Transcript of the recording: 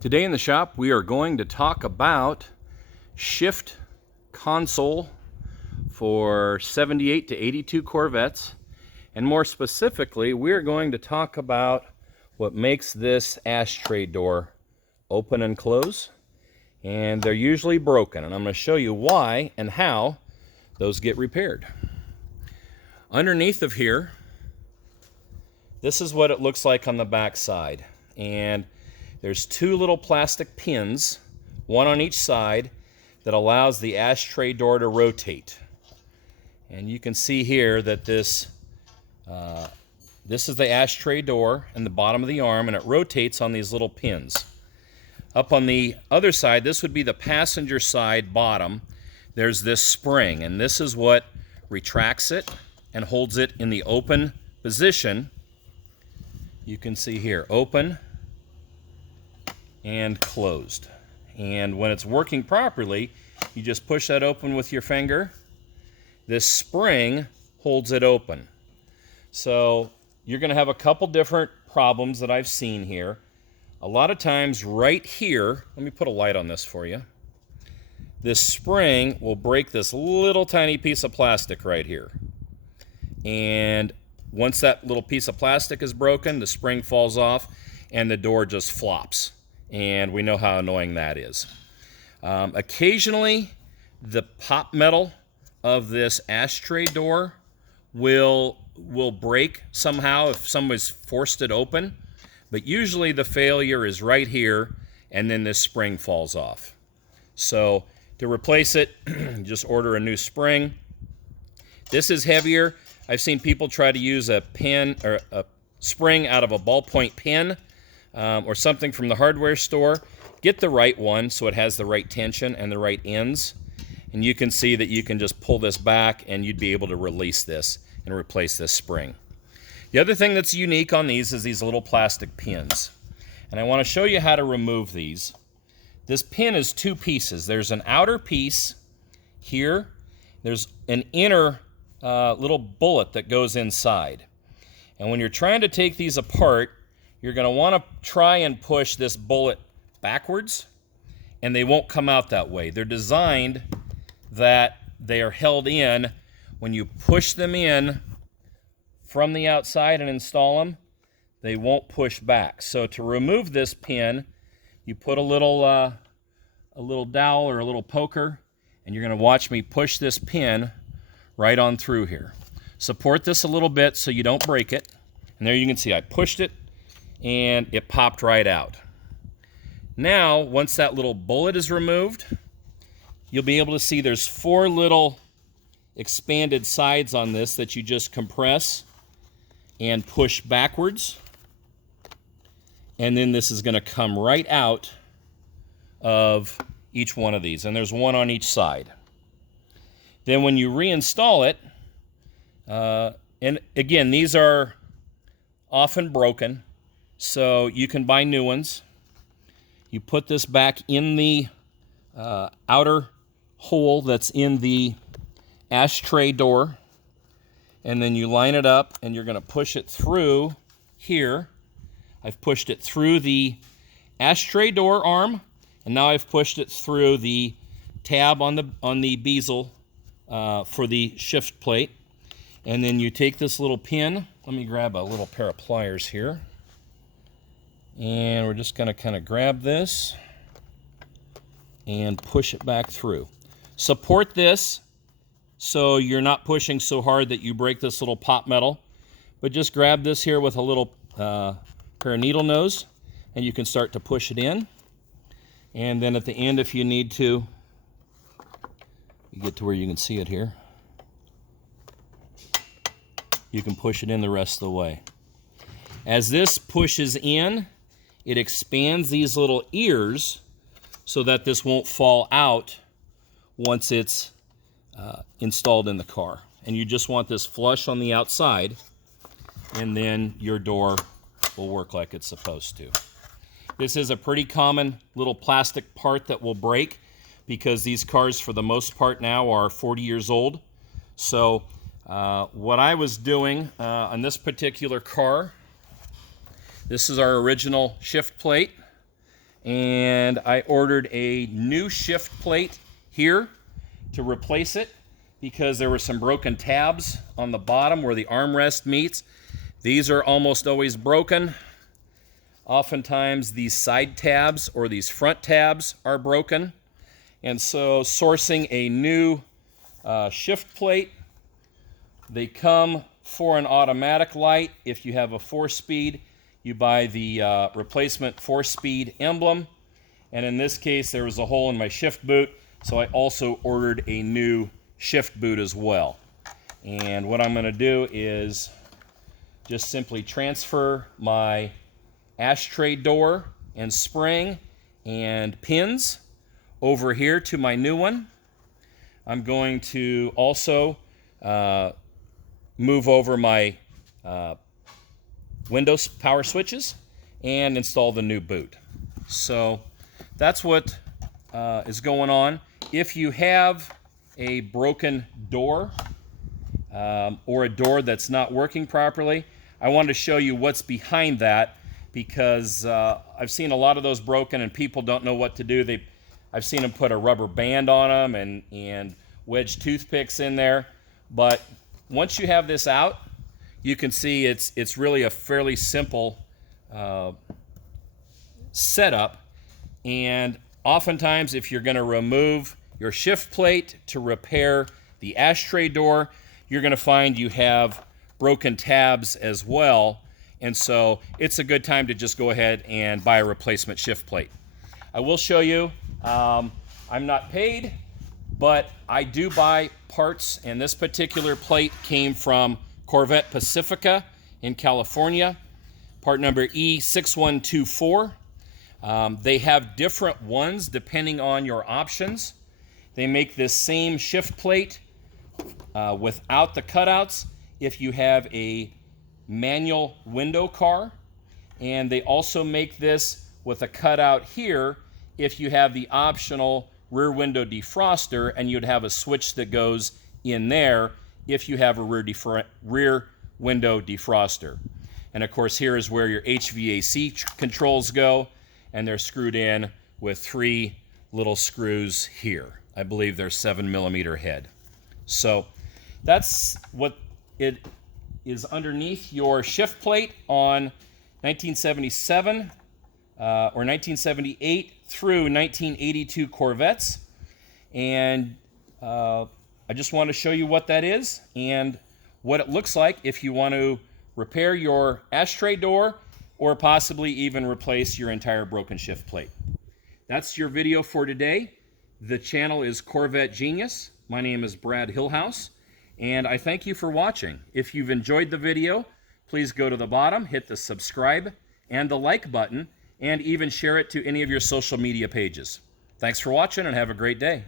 Today in the shop we are going to talk about shift console for 78 to 82 Corvettes, and more specifically we're going to talk about what makes this ashtray door open and close. And they're usually broken, and I'm going to show you why and how those get repaired. Underneath of here, this is what it looks like on the back side, and there's two little plastic pins, one on each side, that allows the ashtray door to rotate. And you can see here that this is the ashtray door in the bottom of the arm, and it rotates on these little pins. Up on the other side, this would be the passenger side bottom. There's this spring, and this is what retracts it and holds it in the open position. You can see here, open and closed. And when it's working properly, you just push that open with your finger. This spring holds it open. So you're going to have a couple different problems that I've seen here. A lot of times right here, let me put a light on this for you. This spring will break this little tiny piece of plastic right here. And once that little piece of plastic is broken, the spring falls off and the door just flops. And we know how annoying that is. Occasionally, the pop metal of this ashtray door will break somehow if somebody's forced it open. But usually the failure is right here, and then this spring falls off. So to replace it, just order a new spring. This is heavier. I've seen people try to use a pen or a spring out of a ballpoint pen or something from the hardware store. Get the right one so it has the right tension and the right ends. And you can see that you can just pull this back and you'd be able to release this and replace this spring. The other thing that's unique on these is these little plastic pins. And I want to show you how to remove these. This pin is two pieces. There's an outer piece here. There's an inner little bullet that goes inside. And when you're trying to take these apart, you're going to want to try and push this bullet backwards, and they won't come out that way. They're designed that they are held in. When you push them in from the outside and install them, they won't push back. So to remove this pin, you put a little dowel or a little poker, and you're going to watch me push this pin right on through here. Support this a little bit so you don't break it. And there you can see I pushed it and it popped right out. Now, once that little bullet is removed, you'll be able to see there's four little expanded sides on this that you just compress and push backwards. And then this is going to come right out of each one of these. And there's one on each side. Then when you reinstall it, and again, these are often broken, so you can buy new ones. You put this back in the outer hole that's in the ashtray door, and then you line it up, and you're going to push it through here. I've pushed it through the ashtray door arm, and now I've pushed it through the tab on the bezel for the shift plate. And then you take this little pin. Let me grab a little pair of pliers here. And we're just going to kind of grab this and push it back through. Support this so you're not pushing so hard that you break this little pop metal. But just grab this here with a little pair of needle nose, and you can start to push it in. And then at the end, if you need to, you get to where you can see it here, you can push it in the rest of the way. As this pushes in, it expands these little ears so that this won't fall out once it's installed in the car. And you just want this flush on the outside, and then your door will work like it's supposed to. This is a pretty common little plastic part that will break because these cars, for the most part now, are 40 years old. So what I was doing on this particular car, this is our original shift plate. and I ordered a new shift plate here to replace it because there were some broken tabs on the bottom where the armrest meets. These are almost always broken. Oftentimes these side tabs or these front tabs are broken. And so sourcing a new shift plate. They come for an automatic light. If you have a 4-speed, you buy the replacement 4-speed emblem. And in this case, there was a hole in my shift boot, so I also ordered a new shift boot as well. And what I'm going to do is just simply transfer my ashtray door and spring and pins over here to my new one. I'm going to also move over my Windows power switches and install the new boot. So that's what is going on. If you have a broken door or a door that's not working properly, I wanted to show you what's behind that, because I've seen a lot of those broken and people don't know what to do. I've seen them put a rubber band on them and wedge toothpicks in there. But once you have this out, you can see it's really a fairly simple setup. And oftentimes, if you're going to remove your shift plate to repair the ashtray door, you're going to find you have broken tabs as well. And so it's a good time to just go ahead and buy a replacement shift plate. I will show you, I'm not paid, but I do buy parts, and this particular plate came from Corvette Pacifica in California, part number E6124. They have different ones depending on your options. They make this same shift plate without the cutouts if you have a manual window car, and they also make this with a cutout here if you have the optional rear window defroster, and you'd have a switch that goes in there if you have a rear window defroster. And of course, here is where your HVAC controls go, and they're screwed in with 3 little screws here. I believe they're 7mm head. So that's what it is underneath your shift plate on 1977 or 1978 through 1982 Corvettes. And I just want to show you what that is and what it looks like if you want to repair your ashtray door or possibly even replace your entire broken shift plate. That's your video for today. The channel is Corvette Genius. My name is Brad Hillhouse, and I thank you for watching. If you've enjoyed the video, please go to the bottom, hit the subscribe and the like button, and even share it to any of your social media pages. Thanks for watching and have a great day.